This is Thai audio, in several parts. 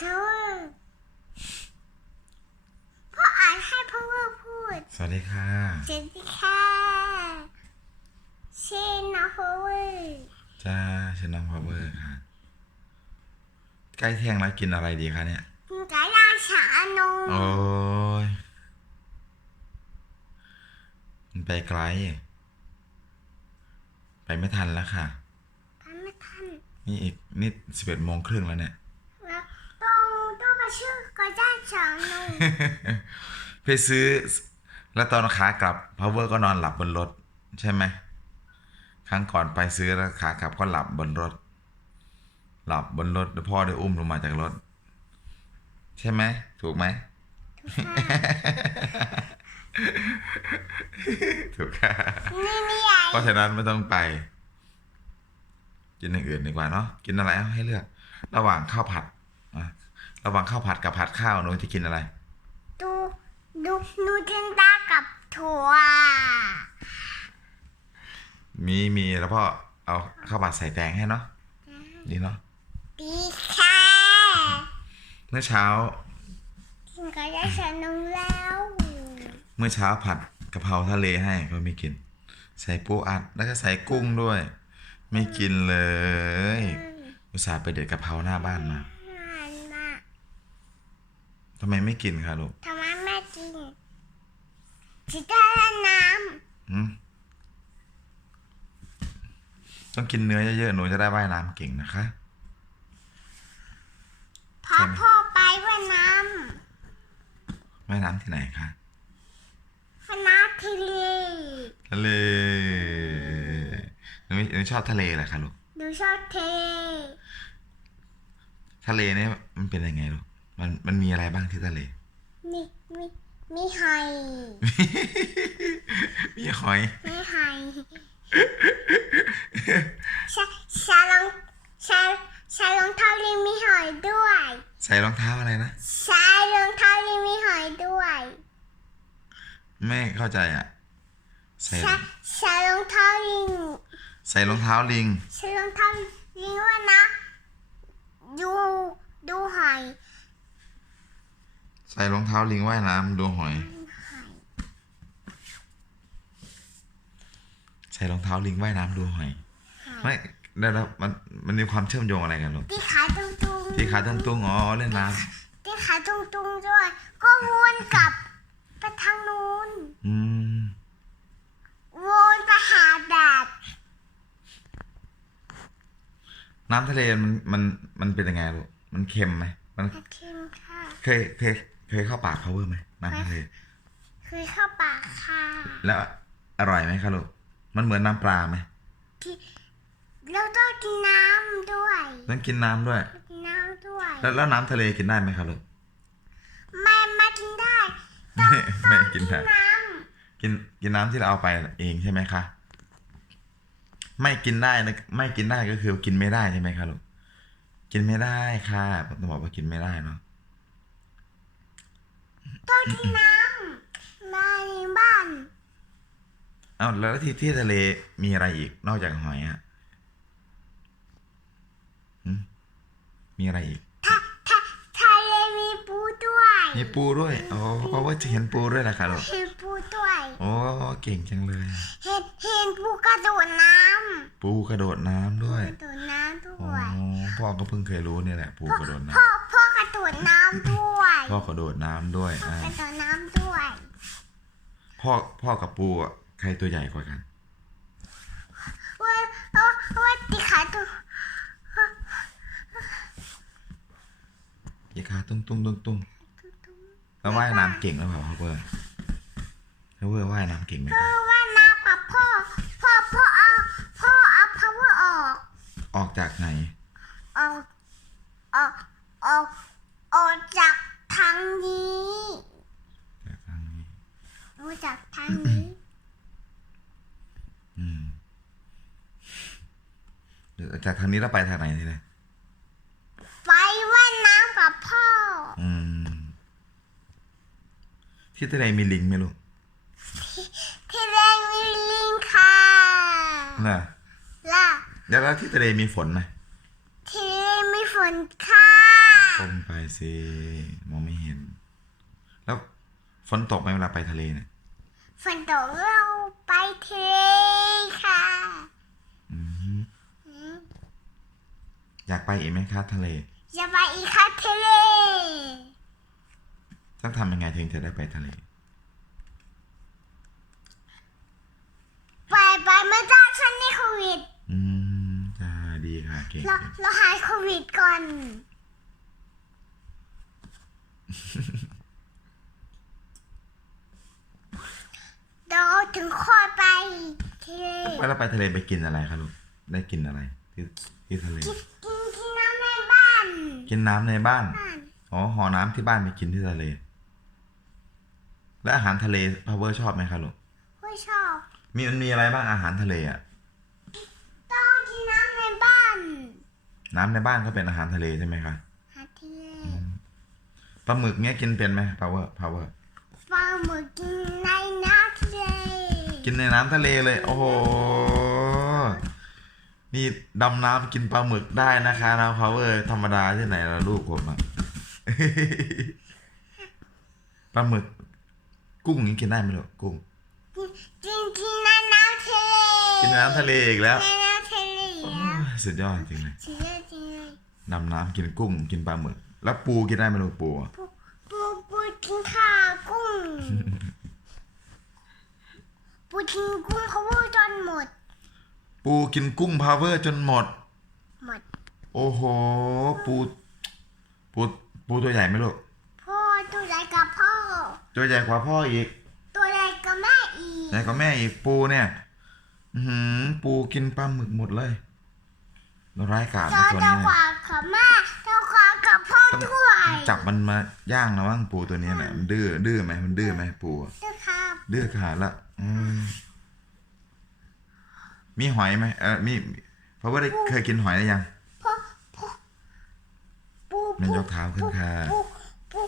เธอพ่ออ่านให้พ่อว่าพูด สวัสดีค่ะ สวัสดีค่ะเชนนะพ่อเว้ยจ้าชื่อน้องพาวเวอร์ค่ะ ใกล้เที่ยงแล้วกินอะไรดีคะเนี่ยกินไก่ย่างชานมโอ้ยมันไปไกล ไปไม่ทันแล้วค่ะทำไม่ทัน นี่อีกนี่สิบเอ็ดโมงครึ่งแล้วเนี่ยแล้วต้อง ต้องมาชื่อไก่ย่างชานมไปซื้อ แล้วตอนขากลับพาวเวอร์ก็นอนหลับบนรถ ใช่ไหมครั้งก่อนไปซื้อแล้วขากลับก็หลับบนรถ หลับบนรถแล้วพ่อได้อุ้มลงมาจากรถ ใช่ไหมถูกไหมถูกค่ะนี่นี่ไงเพราะฉะนั้นไม่ต้องไป กินอย่างอื่นดีกว่าเนาะกินอะไรเอาให้เลือก ระหว่างข้าวผัดอะ ระหว่างข้าวผัดกับผัดข้าวหนูจะกินอะไร ดูดูนูจินตากับถั่ว มีมีแล้วพ่อเอาข้าวผัดใส่แตงให้เนาะดีเนาะดีค่ะเมื่อเช้ากินไก่ย่างชานมแล้ว เมื่อเช้าผัดกะเพราทะเลให้ก็ไม่กิน ใส่ปูอัดแล้วก็ใส่กุ้งด้วย ไม่กินเลย อุตส่าห์ไปเด็ดกะเพราหน้าบ้านมาหันมา ทำไมไม่กินคะลูกทำไมแม่กินจิตาน้หืมต้องกินเนื้อเยอะๆหนูจะได้ว่ายน้ำเก่งนะคะำพาพ่อไปว่ายน้ว่ายน้ำที่ไหนคะำว่ายน้ำทะเลทะเลหนูหนูชอบทะเลเหรอคะลูก หนูชอบทะเลทะเลเนี่ยมันเป็นยังไงลูก มันมันมีอะไรบ้างที่ทะเล มีมีมีหอยมีหอย มีหอยชาชาลองชาชาลองเท้าลีมีหอยด้วย ใส่รองเท้าอะไรนะชาลองเท้าลีมีหอยด้วยไม่เข้าใจอะใส่ชาชาลองเท้าลิง ใส่รองเท้าลิงชาลองเท้าลิงว่านะ ดูดูหอย ใส่รองเท้าลิงว่ายน้ำดูหอย ใส่รองเท้าลิงว่ายน้ำดูหอย ไม่แล้วแล้วมันมันมีความเชื่อมโยงอะไรกันลูกที่ขาตุ้งตุ้งที่ขาตุ้งตุ้งอ๋อเล่นน้ที่ขาตุ้งตุ้งด้วย ก็วนกลับไปทางนู้นำอืมวนไปหาแดดน้ำทะเลมันมันมันเป็นยังไงลูกมันเค็มไหมมันโอเคค่ะเคยเคย เคยเข้าปากเขาเวอร์ไหมน้ำทะเลเคยเข้าปากค่ะแล้วอร่อยไหมคะลูกมันเหมือนน้ำปลาไหมที่เราต้องกินน้ำด้วยต้องกินน้ำด้วย กินน้ำด้วยแล้วแล้วน้ำทะเลกินได้ไหมคะลูกไม่ไม่กินได้ไม่ไม่กินได้ น้กินกินน้ำที่เราเอาไปเองใช่ไหมคะ ไม่กินได้นะไม่กินได้ก็คือกินไม่ได้ใช่ไหมคะลูกกินไม่ได้ค่ะต้องบอกว่ากินไม่ได้เนาะำ ต้องกินน้ำมาในบ้านเอาแล้วที่ที่ทะเลมีอะไรอีกนอกจากหอยอะหืมมีอะไรอีก ทะทะทะเลมีปูด้วยมีปูด้วยอ๋อเพราะว่าจะเห็นปูด้วยแหละค่ะลูกเห็นปูด้วยโอ้เก่งจังเลยอะเห็นเห็นปูกระโดดน้ปูกระโดดน้ำำด้วยกระโดดน้ำด้อ๋อวยพ่อก็เพิ่งเคยรู้เนี่ยแหละปูกระโดดน้พ่อพ่อกระโดด น้ำด้วยำพ่อกระโดดน้ำด้วยอ่ากระโดดน้ำด้วยพ่อพ่อกับปูอะใครตัวใหญ่กว่ากัน ว่าว่าว่าตีขาตัวยีขาตุ้งตุ้งตุ้งตุ้งแล้วว่ายน้ำเก่งหรือเปล่าพ่อเบอร์พ่อเบอร์ว่ายน้ำเก่งไหมเพครับราะว่าน้ำกับพ่อพ่อพ่อเอาพ่อเอา power ออกออกจากไหนออกออกออกออกจากทางนี้จากทางนี้ออกจากทางนี้อืมหรือจากทางนี้เราไปทางไหนทีเลยไปว่ายน้ำกับพ่อ อืม ที่ทะเลมีลิงไหมลูกที่เล่นมีลิงค่ะน่ะล่ะแล้วแล้วที่ทะเลมีฝนไหมที่เล่นมีฝนค่ะฝ ก้มไปสิมองไม่เห็น แล้วฝนตกไหมเวลาไปทะเลเนี่ยฝนตกเราไปทะเลค่ะอือฮึอืมอยากไปอีกไหมคะทะเลจะไปอีกค่ะทะเลต้องทำยังไงถึงจะได้ไปทะเลไปไปไม่ได้ฉันนี่โควิด อืมจ้าดีค่ะเก่งเราเก่งเราหายโควิดก่อน เดี๋ยวถึงค่อยไปทะเลไปแล้วไปทะเลไปกินอะไรคะลูกได้กินอะไรที่ที่ทะเล กินกินกินน้ำในบ้านกินน้ำในบ้าน บ้านอ๋อห่อน้ำที่บ้านไปกินที่ทะเล แล้วอาหารทะเลพาวเวอร์ชอบไหมคะลูก ไม่ชอบ มีมันมีอะไรบ้างอาหารทะเลอะต้องกินน้ำในบ้าน น้ำในบ้านก็เป็นอาหารทะเลใช่ไหมคะหาทะเล ปลาหมึกเนี้ยกินเป็นไหมพาวเวอร์พาวเวอร์ปลาหมึกกินในน้ำทะเลกินในน้ำทะเลเลย โอ้โห นี่ดำน้ำกินปลาหมึกได้นะคะนะพาวเวอร์ธรรมดาที่ไหนล่ะลูกผมอะ ปลาหมึก กุ้งนี้กินได้ไหมลูกกุ้ง กินกินในน้ำทะเลกินในน้ำทะเลอีกแล้ว ในน้ำทะเลโอ้แล้วยสุดยอดจริงเลย จริงเลยจริงเลย ดำน้ำกินกุ้งกินปลาหมึก แล้วปูกินได้ไหมลูกปูอะปู ปูปูกินข้าวกุ้ง ปูกินกุ้งเขาพูดจนหมด ปูกินกุ้งพาวเวอร์จนหมด หมดโอ้โห ปูปูปูตัวใหญ่ไหมลูกพ่อตัวใหญ่กับพ่อ ตัวใหญ่กว่าพ่ออีก ตัวใหญ่กับแม่อีกใหญ่กว่าแม่อีกปูเนี่ย อือหือปูกินปลาหมึกหมดเลยร้ายกาจตันะวตัวเจ้านี้ขวากับแม่ จับมันมาย่างนะว่างปูตัวนี้แหละมันดื้อดื้อไหมมันดื้อไหมปูอะเจ้าครับดื้อขาดละอืมมีหอยไหมเออมีเพราะว่าได้เคยกินหอยหรือยัง พ่อพ่อปูมันปูยกเท้าขึ้นค่ะ ปูปู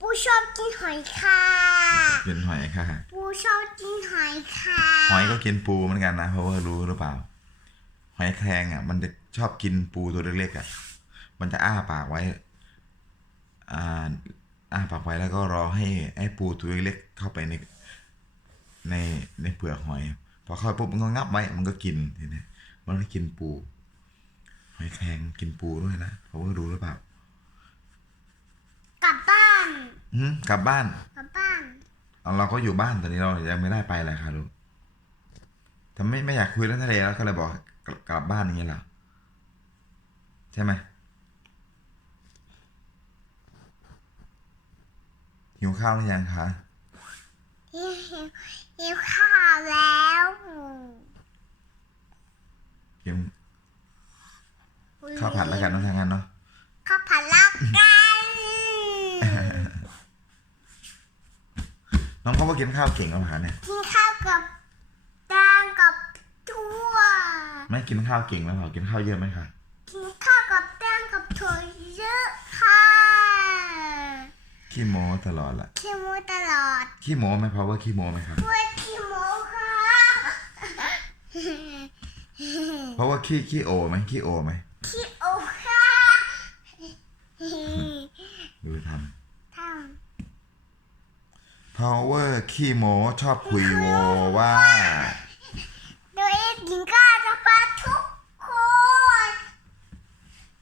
ปูชอบกินหอยค่ะกินหอยค่ะ ปูชอบกินหอยค่ะหอยก็กินปูเหมือนกันนะเพราะว่ารู้หรือเปล่า หอยแครงอะ มันจะชอบกินปูตัวเล็กๆอะ มันจะอ้าปากไว้ อ่าอ้าปากไว้แล้วก็รอให้ไอ้ปูตัวเล็กๆเข้าไปในในในเปลือกหอย พอเข้าไปปุ๊บมันก็งับไว้มันก็กินทีนี้มันก็กินปูหอยแครงกินปูด้วยนะเพราะว่ารู้หรือเปล่ากลับบ้านอืมกลับบ้านกลับบ้านเอาเราก็อยู่บ้านตอนนี้เรายังไม่ได้ไปเลยค่ะลูกทำไม่ไม่อยากคุยเรื่องทะเลแล้วก็เลยบอกกลับกลับบ้านอย่างเงี้ยเหรอใช่ไหม หิวข้าวหรือยังคะหิวหิวหิวข้าวแล้วหิวข้าวผัดแล้วกันเนอะทางนั้นเนาะข้าวผัดละกันน้องเขาว่ากินข้าวเก่งหรือเปล่าเนี่ยกินข้าวกับแตงกับถั่วไม่กินข้าวเก่งแล้วเปล่ากินข้าวเยอะไหมคะ กินข้าวกับแตงกับถั่วเยอะค่ะ ขี้โม้ตลอดละขี้มูตลอดขี้โม้ไหมเพราะว่าขี้โม้ไหมครับเพื่อขี้โมค่ะเพราะว่าขี้ขี้โอไหมขี้โอไหมขี้โอค่ะดูททำ power ขี้โม้ชอบคุยโวว่าำโดยกินข้าวจะพาทุกคน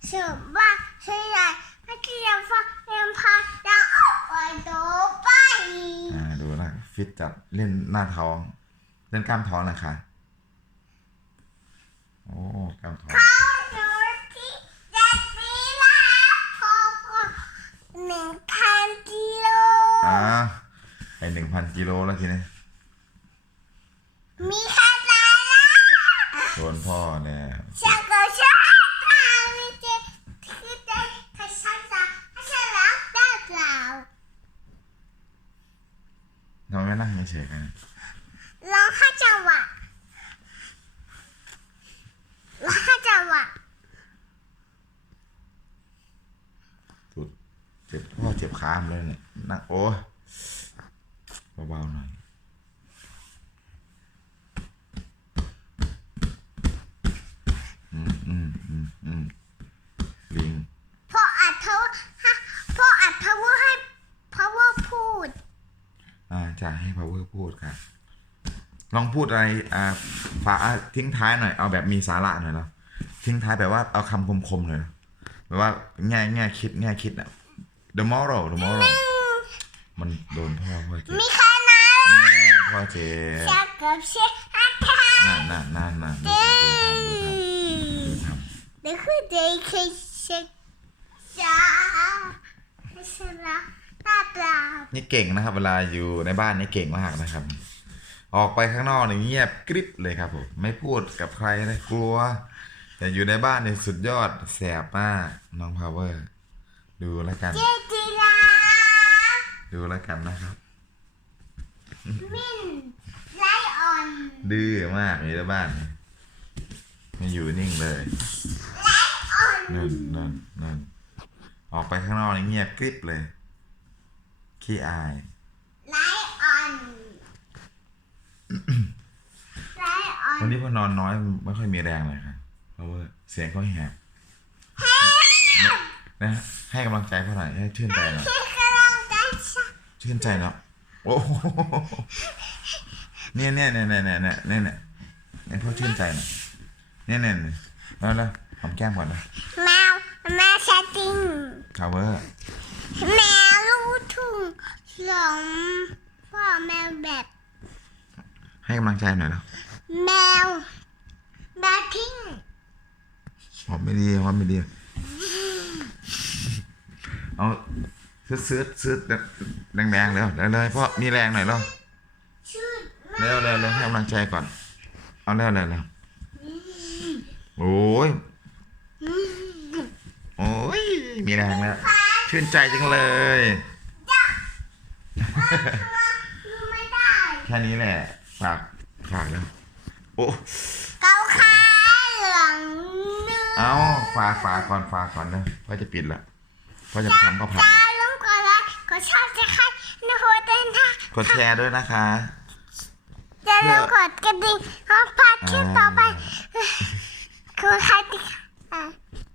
เชื่อว่าเชื่อใหญ่ไม่เกี่ยวฟ้าเรียนพาดังออกไปโดไป อ่าดูนะ ฟิตจัดเล่นหน้าท้อง เล่นกล้ามท้องนะคะ โอ้กล้ามท้องเขาอยู่ที่เจ็ดปีแล้วพอพอหนึ่งพันกิโลอ่าไอหนึ่งพันกิโลแล้วทีนี้มีแค่ไหนล่ะโดนพ่อเนี่ย ฉันก็ชอบตามีเจคือเด็กให้ฉันจะให้ฉันรักได้เปล่า ทำไมไม่นั่งเฉยๆกันลองให้จังหวะลองให้จังหวะสุดเจ็บพ่อเจ็บขาหมดเลยเนี่ยนั่งโอ้ยเบาๆหน่อย อืมอืมอืมอืมลิง พออัดเธอฮะ ค่ะ ให้ power พูด ค่ะ ลองพูดอะไรอ่าฝากอะทิ้งท้ายหน่อย เอาแบบมีสาระหน่อยเนาะทิ้งท้ายแบบว่าเอาคำคมๆหน่อยเนอะแบบว่าแง่แง่คิดแง่คิดอะ the moral the moral มันโดนพ่อพ่อเจ็บมีใครนะแม่พ่อเจ็บชากับเชอาทานั่นนั่นนั่นนั่นดูทำดูทำดูทำเดี๋ยวคือเด็กเคยเช็คจ้าสละตาตา นี่เก่งนะครับ เวลาอยู่ในบ้านนี่เก่งมากนะครับ ออกไปข้างนอกนี่เงียบกริบเลยครับผมไม่พูดกับใครเลยกลัว แต่อยู่ในบ้านนี่สุดยอดแสบมากน้องพาวเวอร์ ดูแล้วกันเจจิราดูแล้วกันนะครับมินไลออนดื้อมากอยู่ในบ้านนี่ไม่อยู่นิ่งเลยออนนั่นนั่นนั่นออกไปข้างนอกนี่เงียบกริบเลย ขี้อายไลออนไลออนวันนี้พอนอนน้อยไม่ค่อยมีแรงเลยครับเพราะว่าเสียงเขาแหบนะให้กำลังใจเขาหน่อยให้ชื่นใจหน่อยที่กำลังจะชักชื่นใจเนาะโอ้โหเนี่ยเนี่ยเนี่ยเนี่ยเนี่ยเนี่ยเนี่ยเนี่ยเนี่ยพ่อชื่นใจหน่อยเนี่ยเนี่ยเนี่ยแล้วแล้วหอมแก้มก่อนนะแมวแมวชาติงคาเวอร์แมว ลูกทุ่งหลงพ่อแมวแบบให้กำลังใจหน่อยแล้วแมวแมวทิ้งหอมไม่ดีหอมไม่ดี เอาซื้อซื้อซื้อแรงแรงๆเร็วเร็วเลยพ่อมีแรงหน่อยเร็วชื่อเร็วเร็วเร็วให้กำลังใจก่อน เอาเร็วเร็วเร็วโอ้ยโอ้ยมีแรงแล้วชื่นใจจังเลยดู ไม่ได้แค่นี้แหละฝากฝากแล้วโอ้เกาขาหลังเนื้อเอาฝากฝากก่อนฝากก่อนนะพ่อจะปิดละพ่อจะไปทำข้าวผัดตาละลงก่อนเลยก็ชอบจะให้นโฮเต้นท่ากดแชร์ด้วยนะคะจะลงกดกระดิ่งเพราะพาคลิปต่อไปคือใครที่อะ